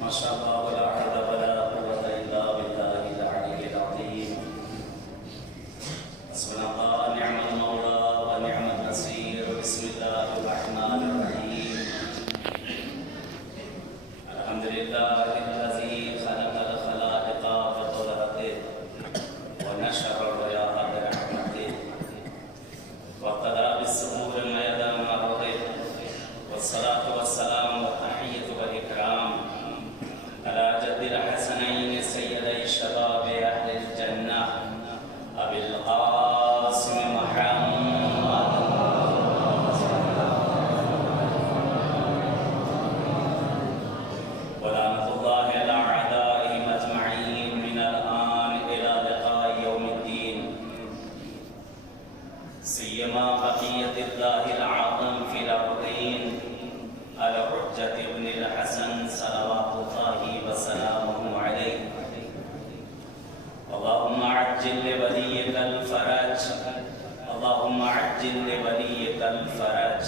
ما شاء الله ولا حول ولا قوة إلا بالله العلي العظيم. حسبنا الله نعم المولى ونعم النصير. بسم الله الرحمن الرحيم. الحمد لله الذي خلق الخلائق بقدرته ونشر الرياح برحمته واقتدى بالسهول الميدان مرضه. والصلاة والسلام والتحية والإكرام على جد الحسنين سيدي شباب أهل الجنة أبي القاسم محمد ولعنة الله على أعدائهم أجمعين من الآن إلى لقاء يوم الدين. سيما بقية الله العظم في الأرضين على حجة ابن الحسن صلوات الله وسلامه عليه. اللهم عجل لوليك الفرج، اللهم عجل لوليك الفرج.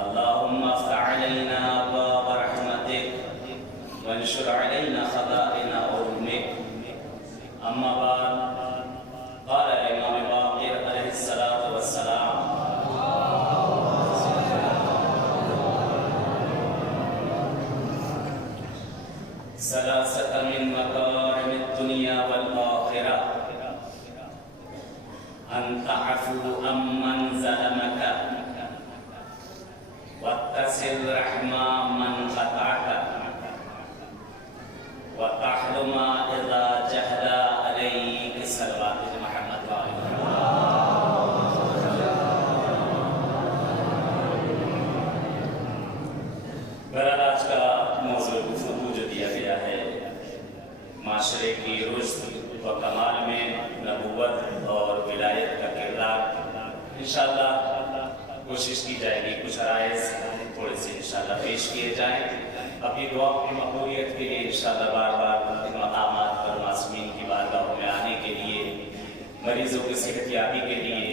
اللهم افتح علينا أبواب رحمتك وانشر علينا خزائن علمك. أما بعد، قال الإمام باقر عليه الصلاة والسلام: ثلاثة من مكارم الدنيا والآخرة: أن تعفو عمن ظلمك، وتصل رحم من قطعك، وتحلم إذا جهل عليك. صلوات محمد برحال آج کا موضوع گفتگو جو دیا گیا ہے معاشرے کی رشد و کمال میں نبوت اور ولایت کا کردار. انشاءاللہ کوشش کی جائے گی کچھ عرائض تھوڑے سے انشاءاللہ پیش کیے جائیں. اپنی دعا کی مقبولیت کے لیے انشاءاللہ بار بار ان مقامات پر معصومین کی بارگاہوں میں آنے کے لیے، مریضوں کی صحت یابی کے لیے،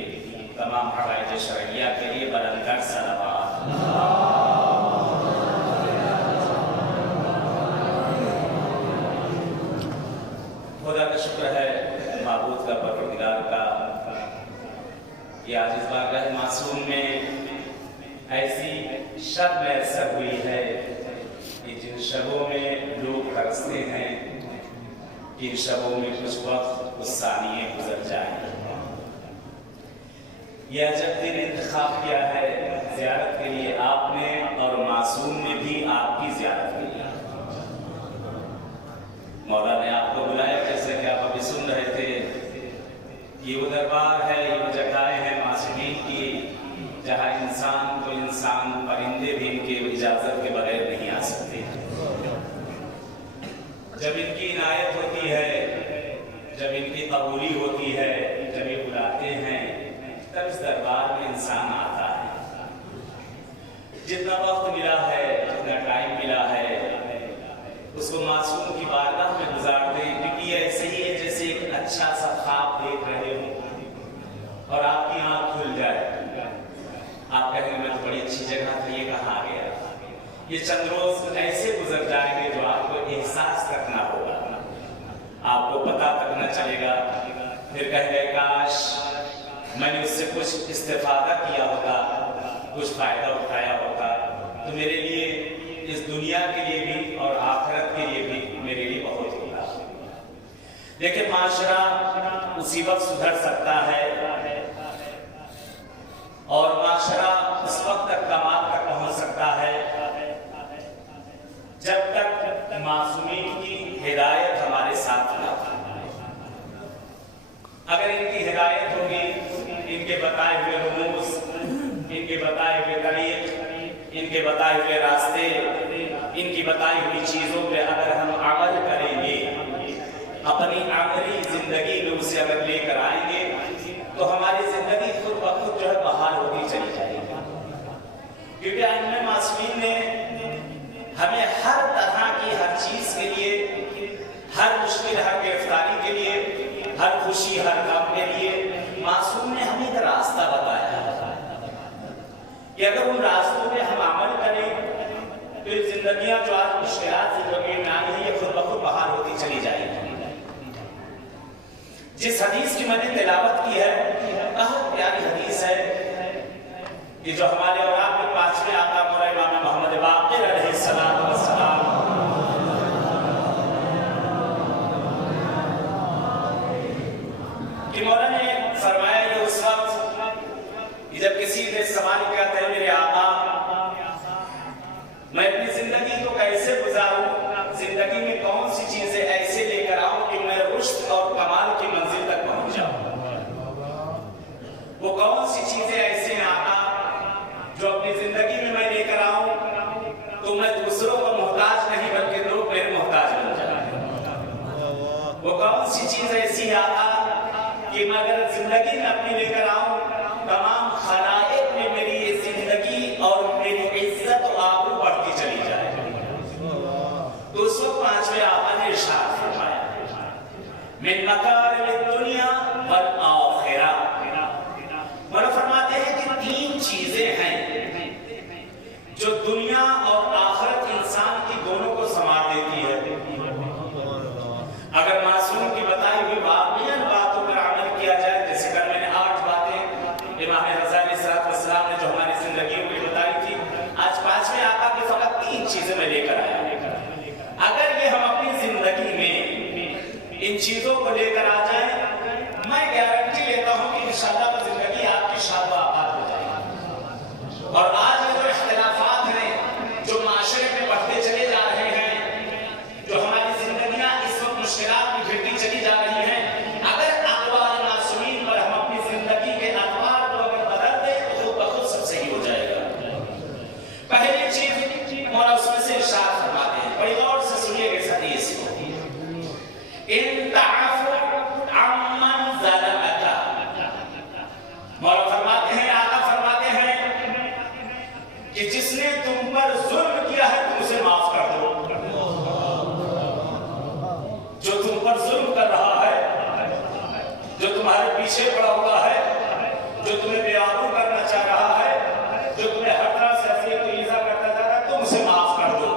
تمام حوائج شرعیہ کے لیے بلند تر صلوات. خدا کا شکر ہے، معبود کا، پروردگار کا، یہ عاجز بارگاہ معصوم میں ایسی شب میسر ہوئی ہے کہ جن شبوں میں لوگ ترستے ہیں ان شبوں میں کچھ وقت کچھ ثانیے گزر جائیں. یہ عجب دن انتخاب کیا ہے زیارت کے لیے آپ نے، اور معصوم نے بھی آپ کی زیارت کی. مولا نے آپ کو بلایا، جیسے کہ آپ ابھی سن رہے تھے. یہ وہ دربار ہے، یہ وہ جگہیں ہیں معصومین کی جہاں انسان تو انسان، پرندے بھی ان کی اجازت کے بغیر نہیں آ سکتے. جب ان کی عنایت ہوتی ہے، جب ان کی قبولی ہوتی ہے، جب یہ بلاتے ہیں تب اس دربار میں انسان آتا ہے. جتنا وقت ملا ہے، جتنا ٹائم ملا ہے، اس کو معصوم کی بارگاہ میں گزار دیں، کیونکہ یہ ایسے ہی ہے جیسے ایک اچھا سا خواب دیکھ رہے ہوں اور آپ کی آنکھ کھل جائے. آپ کہیں گے میں تو بڑی اچھی جگہ تھا، یہ کہاں آ گیا. یہ چند روز ایسے گزر جائیں گے جو آپ کو احساس تک نہ ہوگا، آپ کو پتہ تک نہ چلے گا. پھر کہیں گے کاش میں نے اس سے کچھ استفادہ کیا ہوتا، کچھ فائدہ اٹھایا ہوتا تو میرے لیے، اس دنیا کے لیے بھی اور آخرت کے لیے بھی میرے لیے بہت ہوتا. لیکن معاشرہ اسی وقت سدھر سکتا ہے اور معاشرہ اس وقت تک کمال تک پہنچ سکتا ہے جب تک معصومین کی ہدایت ہمارے ساتھ نہ ہو. اگر ان کی ہدایت ہوگی، ان کے بتائے ہوئے رموز، ان کے بتائے ہوئے طریق، ان کے بتائے ہوئے راستے، ان کی بتائی ہوئی چیزوں پہ اگر ہم عمل کریں گے، اپنی عملی زندگی میں اسے اگر لے کر آئیں گے تو ہماری زندگی خود بخود جو ہے بحال ہوتی چلی جائے گی. کیونکہ ائمہ معصومین نے ہمیں ہر طرح کی ہر چیز کے لیے، ہر مشکل، ہر گرفتاری کے لیے، ہر خوشی، ہر غم کے لیے معصوم نے ہمیں ایک راستہ بتایا کہ اگر ان راستوں میں ہم عمل کریں پھر زندگیاں جو آج مشکلات زندگی میں آئی ہیں یہ خود بخود بحال ہوتی چلی جائے گی. جس حدیث کی میں نے تلاوت کی ہے بہت پیاری حدیث ہے کہ جو ہمارے اور آپ کے پانچویں آقا مولا امام محمد باقر علیہ السلام کہ مولا نے فرمایا یہ اس وقت جب کسی نے سوال کیا تھا میرے آقا میں اپنی زندگی کو کیسے گزاروں، زندگی میں کون سی چیزیں ایسے لے کر آؤں کہ میں رشد اور کمال کی منزل تک پہنچ جاؤں، وہ کون سی چیزیں ایسے ہیں آقا جو اپنی زندگی میں لے کر آؤں تو میں دوسروں کو محتاج نہیں بلکہ لوگ میرے محتاج بن جائیں. وہ کون سی چیز ایسی ہے آقا کہ میں اگر زندگی میں اپنی لے کر آؤں تمام خلائق میں میری زندگی اور میری عزت و آبرو بڑھتی چلی جائے. تو اس وقت پانچویں آقا نے ارشاد فرمایا من مکارم الدنیا والآخرہ. مولا فرماتے ہیں کہ تین چیزیں ہیں جو دنیا اور آخرت انسان کی دونوں کو سنوار دیتی ہے. اگر معصوم کی بتائی ہوئی واقعین باتوں پر عمل کیا جائے، جیسے کہ میں نے 8 باتیں امام رضا علیہ السلام نے جو ہماری زندگیوں کی بتائی تھی، آج پانچویں آقا کی فقط 3 چیزیں میں لے کر آیا. اگر یہ ہم اپنی زندگی میں ان چیزوں کو لے کر آ جائیں میں گارنٹی لیتا ہوں کہ انشاءاللہ وہ زندگی آپ کی شاد و آباد ہو جائے گی. اور آج یہ جو اختلافات ہیں جو معاشرے میں بڑھتے چلے جا رہے ہیں، جو ہماری زندگیاں اس وقت مشکلات میں گھرتی چلی جا رہی ہیں، اگر اقوال معصومین پر ہم اپنی زندگی کے اقوال کو اگر بدل دیں تو خود بخود سب صحیح ہو جائے گا. پہلی چیز مولا اس میں سے ارشاد فرماتے ہیں، بڑی غور سے سنیے گا اس حدیث کو، ان تعفو عمن ظلمک. مولا فرماتے ہیں، آقا فرماتے ہیں کہ جس نے تم پر ظلم کیا ہے تم اسے معاف کر دو. جو تم پر ظلم کر رہا ہے، جو تمہارے پیچھے پڑا ہوا ہے، جو تمہیں بے آبرو کرنا چاہ رہا ہے، جو تمہیں ہر طرح سے اذیت و ایذا کرتا جا رہا ہے، تم اسے معاف کر دو.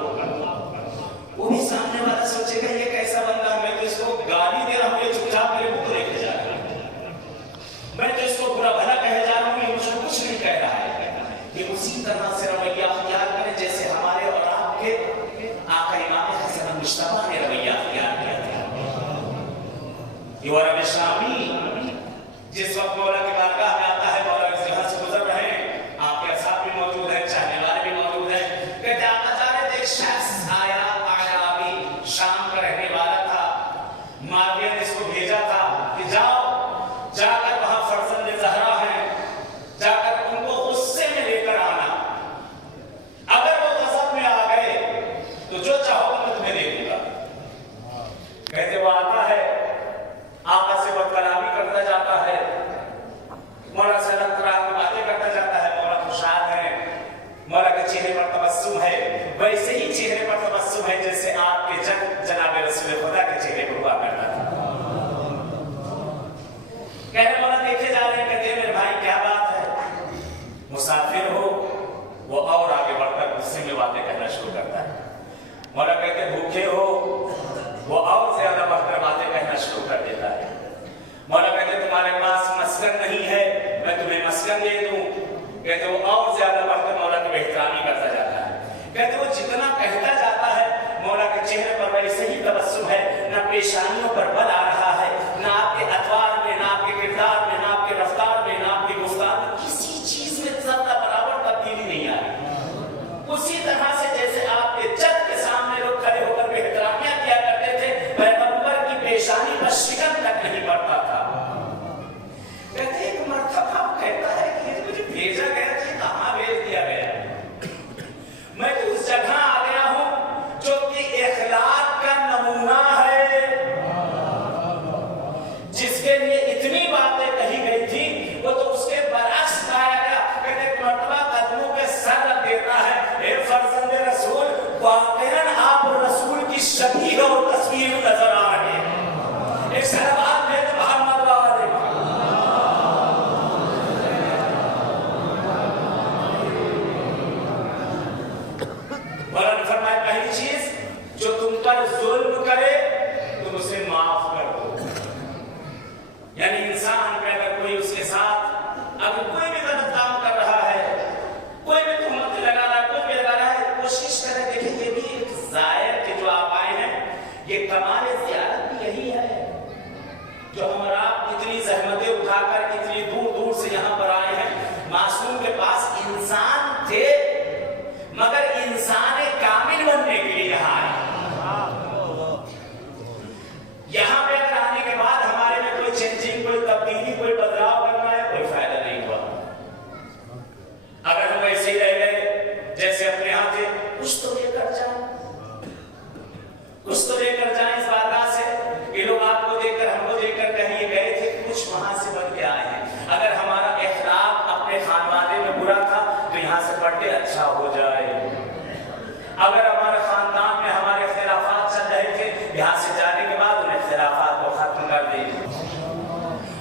وہ بھی سامنے والا سوچے گا یہ کیسا بندہ ہے، میں تو اس کو گالی دے رہا ہوں یہ چپ چاپ میرے منہ کو لے کے جا رہا ہے، میں تو اس کو برا بھلا کہے جا رہا ہوں یہ مجھے کچھ نہیں کہہ رہا ہے. یہ اسی طرح سے رویہ اختیار کرے جیسے ہمارے اور آپ کے آقا امام حسن مجتبیٰ نے رویہ اختیار کیا تھا. یہ عرب شامی جس وقت مولا کی بارگاہ میں آتا ہے، مولا اس جگہ سے گزر رہے ہیں، آپ کے اصحاب بھی موجود ہیں، چاہنے والے بھی موجود ہیں، کہتے آقا جا رہے تھے، ایک شخص آیا بھی شام کا رہنے والا تھا. معاویہ نے اس کو بھیجا تھا کہ جاؤ جا کر وہاں فرزند زہرا ہیں، جا کر ان کو غصے میں لے کر آنا، اگر وہ غضب میں آ گئے تو جو چاہو گا میں تمہیں دے دوں گا. کہتے وہ آتا ہے، آقا سے بد کلامی کرتا جاتا ہے، مولا سے الگ طرح کی باتیں کرتا جاتا ہے. مولا خوشحال ہے، مولا کے چہرے پر تبسم ہے، ویسے ہی چہرے پر تبسم ہے جیسے آپ کے جناب رسول خدا کے چہرے پر ہوا کرتا تھا. کہنے مولا دیکھے جا رہے ہیں، کہتے ہیں میرے بھائی کیا بات ہے، مسافر ہو. وہ اور آگے بڑھ کر غصے میں باتیں کہنا شروع کرتا ہے. مولا کہتے بھوکے ہو، وہ اور زیادہ بڑھ کر باتیں کہنا شروع کر دیتا ہے. مولا کہتے تمہارے پاس مسکن نہیں ہے، میں تمہیں مسکن دے دوں. کہتے وہ اور زیادہ بڑھ کر مولا کی احترامی کرتا جاتا ہے. کہتے وہ جتنا کہتا جاتا ہے مولا کے چہرے پر ویسے ہی تبسم ہے، نہ پیشانیوں پر بل آ رہا ہے، نہ آپ کے ادوار میں، نہ آپ کے کردار میں، نہ آپ کے رفتار میں، نہ آپ کی گفتار میں کسی چیز میں ذرہ برابر تبدیلی نہیں آ رہی. اسی طرح سے جیسے آپ کے جد کے سامنے لوگ کھڑے ہو کر احترامیاں کیا کرتے تھے، پیغمبر کی پیشانی پر شکن تک نہیں پڑتا تھا. کہتے ایک مرتبہ کہتا ہے کہ مجھے بھیجا گیا کہ کہاں بھیج دیا گیا، میں تو اس جگہ آ گیا ہوں جو کہ اخلاق کا نمونہ ہے، جس کے لیے اتنی باتیں کہی گئی تھی وہ تو اس کے برعکس پایا گیا. کہتے ایک مرتبہ قدموں پہ سر رکھ دیتا ہے، اے فرزند رسول، واقعاً آپ رسول کی شبیہ اور تصویر نظر آ رہی ہے. ایک صلوات بھیج محمد والے مولانا پر ظلم کرے تم اسے معاف کر دو. یعنی انسان پہ اگر کوئی اس کے ساتھ اگر کوئی بھی غلط کام کر رہا ہے, کوئی بھی تہمت لگا رہا ہے, کوئی بھی لگا رہا ہے, کوشش کریں. دیکھیں یہ بھی ایک زائر کے جو آپ آئے ہیں, یہ کمال زیارت بھی یہی ہے جو ہم اور آپ اتنی زحمتیں اٹھا کر اتنی دور دور سے یہاں پر آئے ہیں. معصوم کے پاس انسان تھے مگر انسان کامل بننے کے لیے یہاں آئے. یہاں پہ اگر آنے کے بعد ہمارے میں کوئی چینجنگ, کوئی تبدیلی, کوئی بدلاؤ کرنا ہے, کوئی فائدہ نہیں ہوا. اگر ہم ایسے ہی رہ گئے جیسے اپنے ہاں تھے, کچھ تو لے کر جائیں, کچھ تو لے کر جائیں اس بارگاہ سے. یہ لوگ آپ کو دیکھ کر, ہم کو دیکھ کر کہیں گئے تھے, کچھ وہاں سے بن کے آئے ہیں. اگر ہمارا اخلاق اپنے خاندانے میں برا تھا تو یہاں سے پڑھ کے اچھا ہو جائے. اگر ہمارے خاندان میں ہمارے اختلافات چل رہے تھے, یہاں سے جانے کے بعد ان اختلافات کو ختم کر دیں.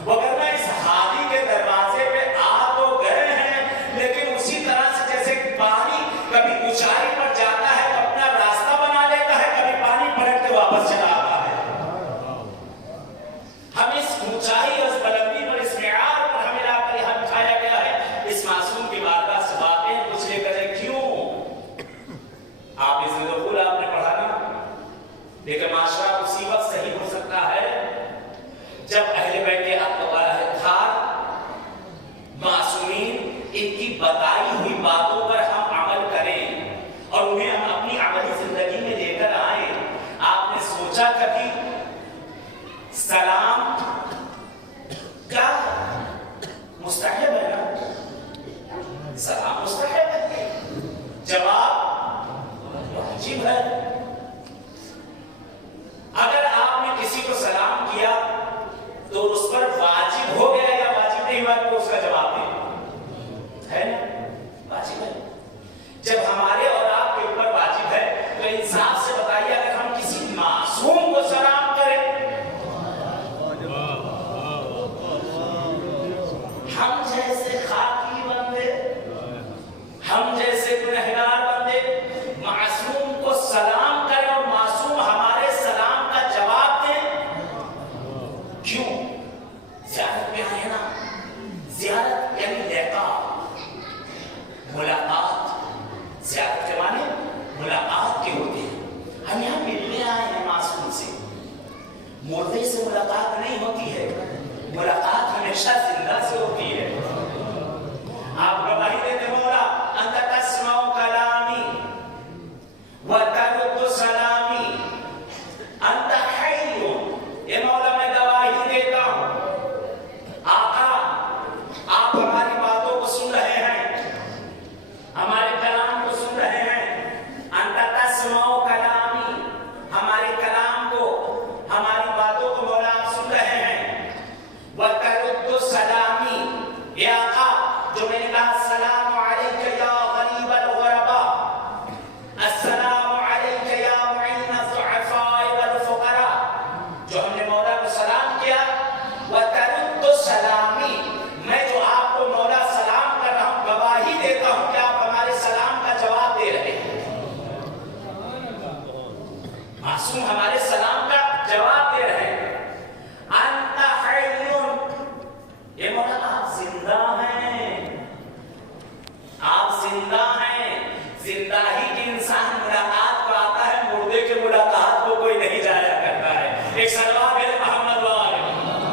وگرنہ اس حالی کے دروازے پہ آ تو گئے ہیں, لیکن اسی طرح سے جیسے پانی کبھی اونچائی پر جاتا ہے تو اپنا راستہ بنا لیتا ہے, کبھی پانی پلٹ کے واپس چلا آتا ہے. ہم اس اونچائی اور اس بلندی پر, اس معیار پر ہمیں لا کر یہاں بٹھایا گیا ہے. اس معصوم کی بارگاہ سے باتیں پوچھ لے کر کیوں آپ اس دخول آپ نے پڑھا نا, لیکن معاشرہ اسی وقت صحیح ہو سکتا ہے جب اہل بیت اطہار معصومین ان کی بتائی ہوئی باتوں پر ہم عمل کریں اور انہیں ہم اپنی عملی زندگی میں لے کر آئیں. آپ نے سوچا کبھی سلام کیا مستحب ہے نا, سلام مستحب ہے, جواب واجب ہے. اگر آپ نے کسی کو سلام کیا تو اس پر واجب ہو گیا یا واجب نہیں ہوا کہ اس کا جواب دے, ہے نا, واجب ہے. جب ہمارے اور آپ کے اوپر واجب ہے تو انصاف سے بتائیے, اگر ہم کسی معصوم کو سلام کریں, ہم جیسے خاکی بندے, ہم جیسے گنہگار بندے معصوم کو سلام کریں اور معصوم ہمارے سلام کا جواب دیں, کیوں؟ زیارت میں آئے نا. زیارت یعنی لقاء, ملاقات. زیارت کے معنی ملاقات کے ہوتے ہیں. ہم یہاں ملنے آئے ہیں معصوم سے. مردے سے ملاقات نہیں ہوتی ہے, ملاقات ہمیشہ زندہ سے ہوتی ہے. آپ گواہی دیتے مولا انت تسمع کلامی وترد سلامی انت حی, اے مولا میں گواہی دیتا ہوں, آقا آپ ہماری باتوں کو سن رہے ہیں, ہمارے کلام کو سن رہے ہیں. انت تسمع کلامی, ہمارے کلام کو, ہماری باتوں کو مولا آپ سن رہے ہیں. وترد سلامی, یا آقا جو میں نے کہا السلام علیک یا غریب الغرباء, السلام علیک یا معین الضعفاء والفقراء, جو ہم نے مولا کو سلام کیا. وترد سلامی, میں جو آپ کو مولا سلام کر رہا ہوں گواہی دیتا ہوں کہ آپ ہمارے سلام کا جواب دے رہے ہیں. معصوم ہمارے سلام کا جواب دے رہے ہیں. انت حیون, یہ مولا آپ زندہ ہیں, آپ زندہ ہیں. زندہ ہی کی انسان ملاقات کو آتا ہے, مردے کے ملاقات کو کوئی نہیں جایا کرتا ہے. ایک سلوات ہے محمد وآلہ محمد,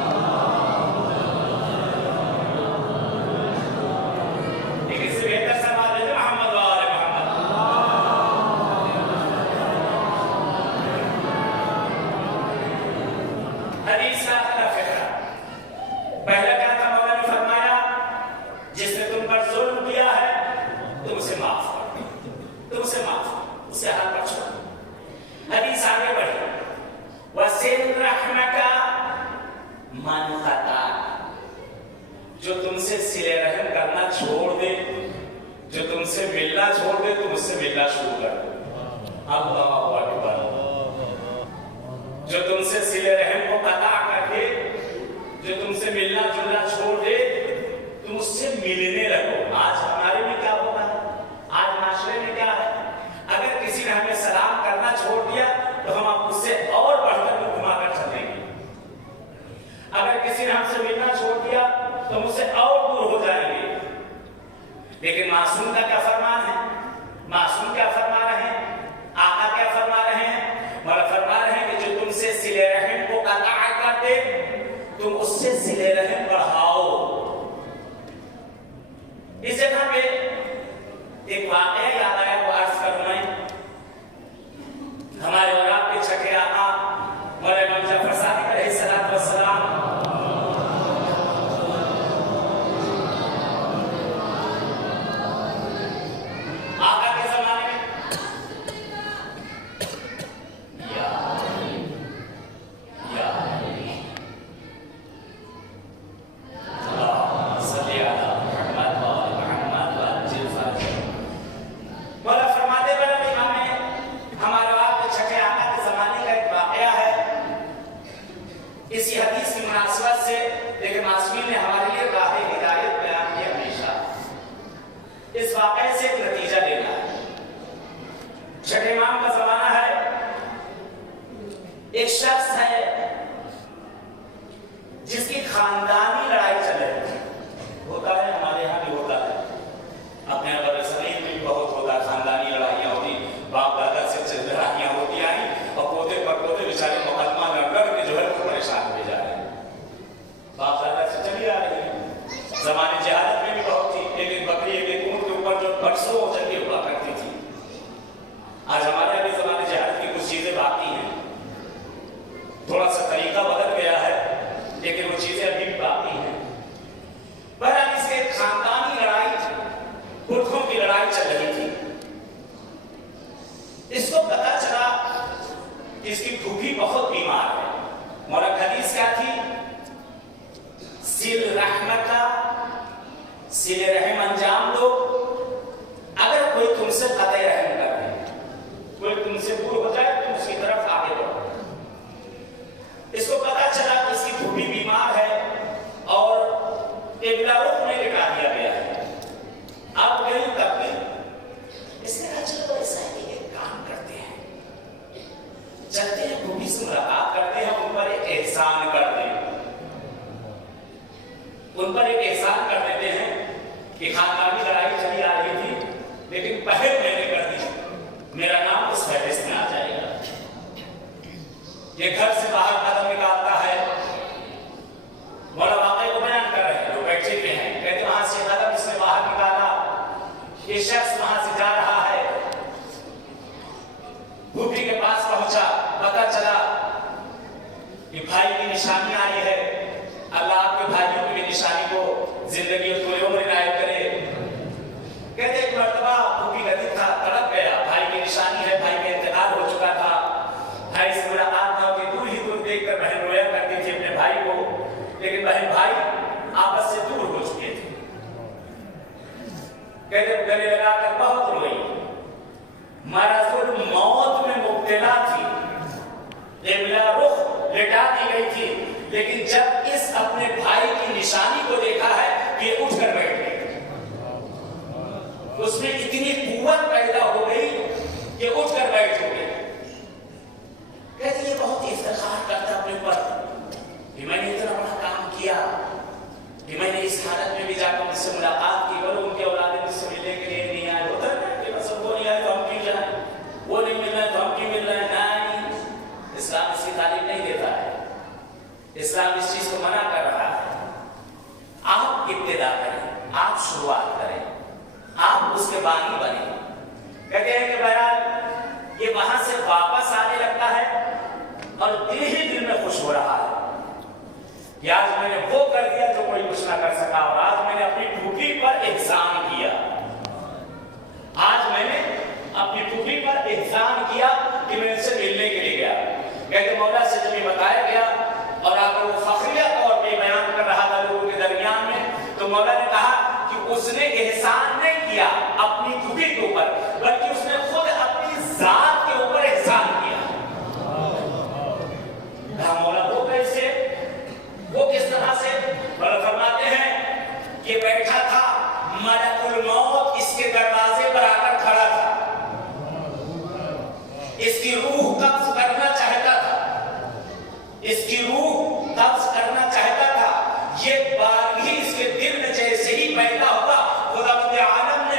ایک اس سے بہتر سلوات ہے محمد وآلہ محمد. معصوم کا کیا فرمان ہے؟ معصوم کیا فرما رہے ہیں؟ آقا کیا فرما رہے ہیں؟ مولا فرما رہے ہیں کہ جو تم سے صلہ رحم کو قطع کر دے تم اس سے صلہ رحم بڑھاؤ۔ اس جگہ پہ ایک واقعہ یاد آیا وہ عرض کروں میں۔ ہمارے اور آپ کے چھٹے آقا مولا امام جعفر صادق علیہ السلام آقا کے زمانے میں مولا فرماتے بڑا امام میں ہمارے آپ کے چھٹے آقا کے زمانے کا ایک واقعہ ہے۔ اسی حدیث کی مناسبت سے لیکن معصومین نے ہمارے لیے راہ ہدایت بیان کی ہمیشہ اس واقعے سے ایک نتیجہ لینا ہے۔ چھٹے امام کا زمانہ ہے، ایک شخص ہے جس کی خاندانی لڑائی چلے، ہوتا ہے ہمارے یہاں بھی ہوتا ہے، اپنے بر صغیر میں بھی بہت ہوتا ہے، خاندانی لڑائیاں ہوتی، باپ دادا سے لڑائیاں ہوتی آئیں اور پوتے پر پوتے بیچارے مقدمہ لڑ کر کے جو ہے وہ پریشان ہوئے جا رہے ہیں، باپ دادا سے چلی آ رہی ہے۔ زمانے جہالت میں بھی بہت تھی، ایک ایک بکری ایک ایک اونٹ کے اوپر جو برسوں جنگیں ہوا کرتی تھی۔ آج ہمارے ابھی زمانے جہالت کی کچھ چیزیں باقی ہیں، تھوڑا سا طریقہ بدل گیا ہے لیکن وہ چیزیں ابھی بھی باقی ہیں۔ بہرحال اس کے خاندانی لڑائی پرکھوں کی لڑائی چل رہی تھی۔ اس کو پتا چلا کہ اس کی پھوپھی بہت بیمار ہے۔ مولا حدیث کیا تھی؟ صل رحمتا، صلہ رحم انجام دو، اگر کوئی تم سے قطع رحم کر دے، کوئی تم سے دور ہو جائے تم اس کی طرف آگے بڑھو۔ اس کو پتا چلا کہ اس کی پھوپھی بیمار ہے اور قبلہ رخ میں لٹا دیا گیا ہے۔ اب گئی تب بھی اس نے کہا چلو ایسا ہے کہ ایک کام کرتے ہیں، چلتے ہیں پھوپھی سے ملاقات کرتے ہیں، ان پر ایک احسان کرتے ہیں، ان پر ایک احسان کر دیتے ہیں کہ خاندانی لڑائی چلی آ رہی تھی لیکن پہل میں نے کر دی، میرا نام اس فہرست میں آ جائے گا۔ یہ گھر سے باہر قدم نکالتا ہے، مولا واقعے کو بیان کر رہے ہیں، لوگ بیٹھے ہوئے ہیں، کہتے وہاں سے قدم اس نے باہر نکالا، یہ شخص وہاں سے جا رہا ہے، پھوپھی کے پاس پہنچا، پتا چلا کہ بھائی کی نشانی آئی ہے، اللہ آپ کے بھائیوں کی بھی نشانی کو زندگی اور طول عمر عنایت کرے۔ کہتے ایک مرتبہ پھوپھی کا دل تھا، تڑپ گیا، بھائی کی نشانی ہے، بھائی کا انتقال ہو چکا تھا، بھائی سے ملاقات نہ ہوتی، دور ہی دور دیکھ کر بہن رویا کرتی تھی اپنے بھائی کو، لیکن بہن بھائی آپس سے دور ہو چکے تھے۔ کہتے گلے لگا کر بہت روئی، مرض الموت میں مبتلا تھی، قبلہ رخ لٹا دی گئی تھی، لیکن جب اس اپنے بھائی کی نشانی کو دیکھا ہے کہ یہ اٹھ کر بیٹھ گئی، اس میں اتنی قوت پیدا ہو گئی کہ اٹھ کر بیٹھ ہو گئی۔ کہتے یہ بہت افتخار کرتا اپنے اوپر کہ میں نے اتنا بڑا کام کیا کہ میں نے اس حالت میں بھی جا کر مجھ سے ملاقات کی، اور ان کے اولادیں مجھ سے ملنے کے لیے نہیں آئے، ہوتا ہے کہ بس وہ نہیں آئے تو ہم کیوں جائیں، وہ نہیں مل رہے تو ہم کیوں مل رہے ہیں؟ نہیں، اسلام اس کی تعلیم نہیں دیتا ہے، اسلام اس چیز کو منع کر رہا ہے۔ آپ ابتدا کریں، آپ شروعات کریں، آپ اس کے بانی بنیں۔ کہتے ہیں کہ بہرحال یہ وہاں سے واپس آنے لگتا ہے اور دل ہی دل میں خوش ہو رہا ہے کہ آج میں نے وہ کر دیا جو کوئی کچھ نہ کر سکا، اور آج میں نے اپنی پھوپھی پر احسان کیا، آج میں نے اپنی پھوپھی پر احسان کیا کہ میں ان سے ملنے کے لیے گیا۔ کہتے مولا سے جب یہ بتایا گیا اور اگر وہ فخریہ طور پہ بیان کر رہا تھا لوگوں کے درمیان میں، تو مولا نے کہا کہ اس نے احسان نہیں کیا اپنی پھوپھی کے اوپر، بلکہ اس نے خود اپنی ذات کے اوپر احسان کیا۔ کہا مولا وہ کیسے، وہ کس طرح سے؟ مولا فرماتے ہیں کہ بیٹھا تھا، ملک الموت اس کے دروازے پر آ کر کھڑا تھا، اس کی روح قبض کرنا چاہتا تھا، اس کی روح قبض کرنا چاہتا تھا، یہ بات ہی اس کے دل میں جیسے ہی پیدا ہوا، خدا عالم نے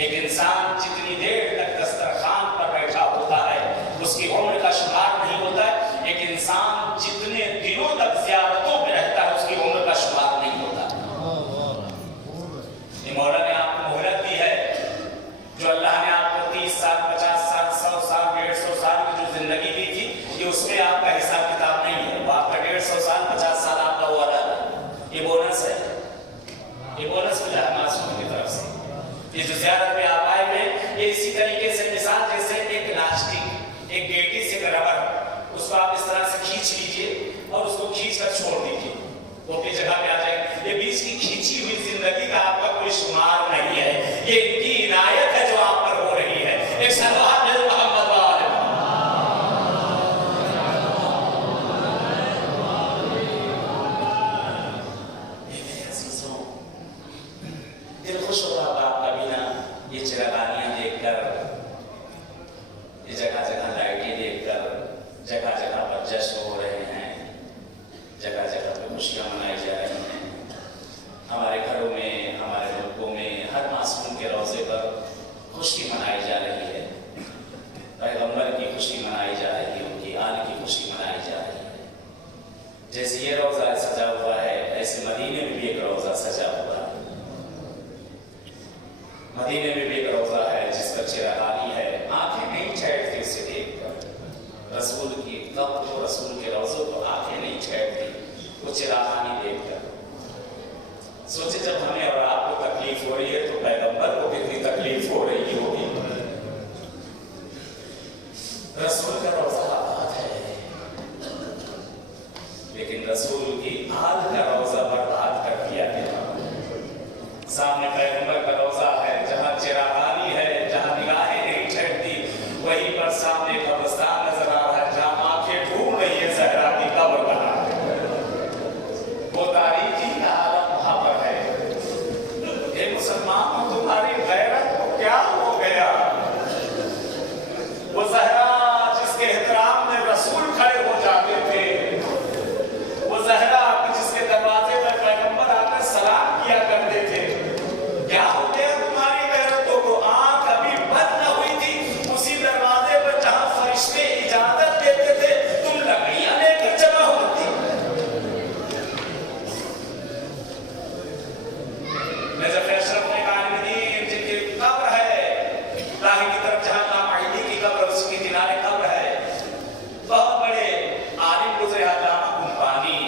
ایک انسان جتنی دیر تک دسترخوان پر بیٹھا ہوتا ہے اس کی عمر کا شمار نہیں ہوتا ہے. ایک انسان جتنے دنوں تک زیارتوں میں رہتا ہے اس کی عمر کا شمار نہیں ہوتا. یہ مولا نے آپ کو مہلت دی ہے. جو اللہ نے آپ کو 30 سال 50 سال 100 سال 150 سال کی جو زندگی دی تھی یہ اس میں آپ کا حساب کتاب نہیں ہے. وہ آپ کا 150 سال 50 سال آپ کا وہ والا یہ بونس ہے. یہ بونس ملا ہے معصوم کی طرف سے. یہ جو زیارت میں آپ آئے ہوئے یہ اسی طریقے سے مثال جیسے ایک لاسٹک ایک گیٹی سے ربڑ اس کو آپ اس طرح سے کھینچ لیجئے اور اس کو کھینچ کر چھوڑ دیجئے وہ اپنی جگہ پہ آ جائے. یہ بیچ کی کھینچی ہوئی زندگی کا آپ کا کوئی شمار نہیں ہے. یہ ان کی عنایت ہے جو آپ پر ہو رہی ہے. ایک صلوات میں محمد والے میرے عزیزوں دل خوش ہو رہا آپ کا بھی نا یہ چراغانیاں دیکھ کر یہ جگہ جگہ لائٹیں دیکھ کر جگہ جگہ پر جشن ہو رہے ہیں جگہ جگہ پہ خوشیاں منائی جا رہی ہیں. ہمارے گھروں میں ہمارے ملکوں میں ہر معصوم کے روضے پر خوشی منائی جا رہی ہے. پیغمبر کی خوشی منائی جا رہی ہے. ان کی آل کی خوشی منائی جا رہی ہے. جیسے یہ روضہ سجا ہوا ہے ایسے مدینے میں بھی ایک روضہ سجا ہوا ہے. مدینے میں بھی ایک روضہ ہے جس پر چراغانی ہے. آنکھیں نہیں ٹھہرتی اسے دیکھ کر. رسول کی قبر جو رسول کے روضوں کو آنکھیں نہیں ٹھہرتی وہ چراغانی دیکھ کر. سوچے جب ہمیں اور آپ کو تکلیف ہو رہی ہے تو پیغمبر کو کتنی تکلیف ہو رہی ہوگی. رسول کا روضہ آباد ہے لیکن رسول کی آل کا روضہ برباد کر دیا گیا. سامنے پیغمبر کا روضہ ہے جہاں چراغانی ہے جہاں نگاہیں نہیں ٹھہرتی وہیں پر سامنے قبرستان نظر آ رہا ہے جہاں آنکھیں ڈھونڈ رہی ہے زہرا کی قبر کہاں ہے. وہ تاریخی کا عالم وہاں پر ہے. اے مسلمانوں تمہاری غیرت کو کیا ہو گیا. وہ زہرا جس کے احترام میں رسول کھڑے ہو جاتے تھے وہ زہرا جس کے دروازے پر پیغمبر آ کر سلام کیا کرتے تھے کیا ہو گیا تمہاری غیرتوں کو. آنکھ ابھی بند نہ ہوئی تھی اسی دروازے پر جہاں فرشتے اجازت دیتے تھے تم لکڑیاں لے کر جمع ہوتی. نجف اشرف نے کہا جن کی قبر ہے راہی کی طرف جہاں لامعیدی کی قبر اس کے کنارے قبر ہے. بہت بڑے عالم گزرے علامہ قمقانی.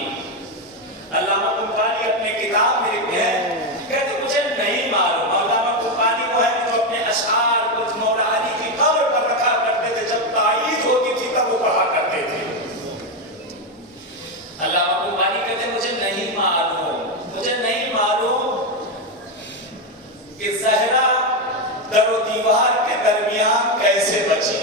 علامہ قمقانی اپنے کتاب میں لکھتے ہیں کہتے مجھے نہیں معلوم. علامہ قمقانی وہ ہے جو اپنے اشعار کچھ مولا علی کی قبر پر رکھا کرتے تھے جب تائید ہوتی تھی تب وہ پڑھا کرتے تھے. علامہ قمقانی کہتے مجھے نہیں معلوم کہ زہرا در و دیوار کے درمیان کیسے بچی.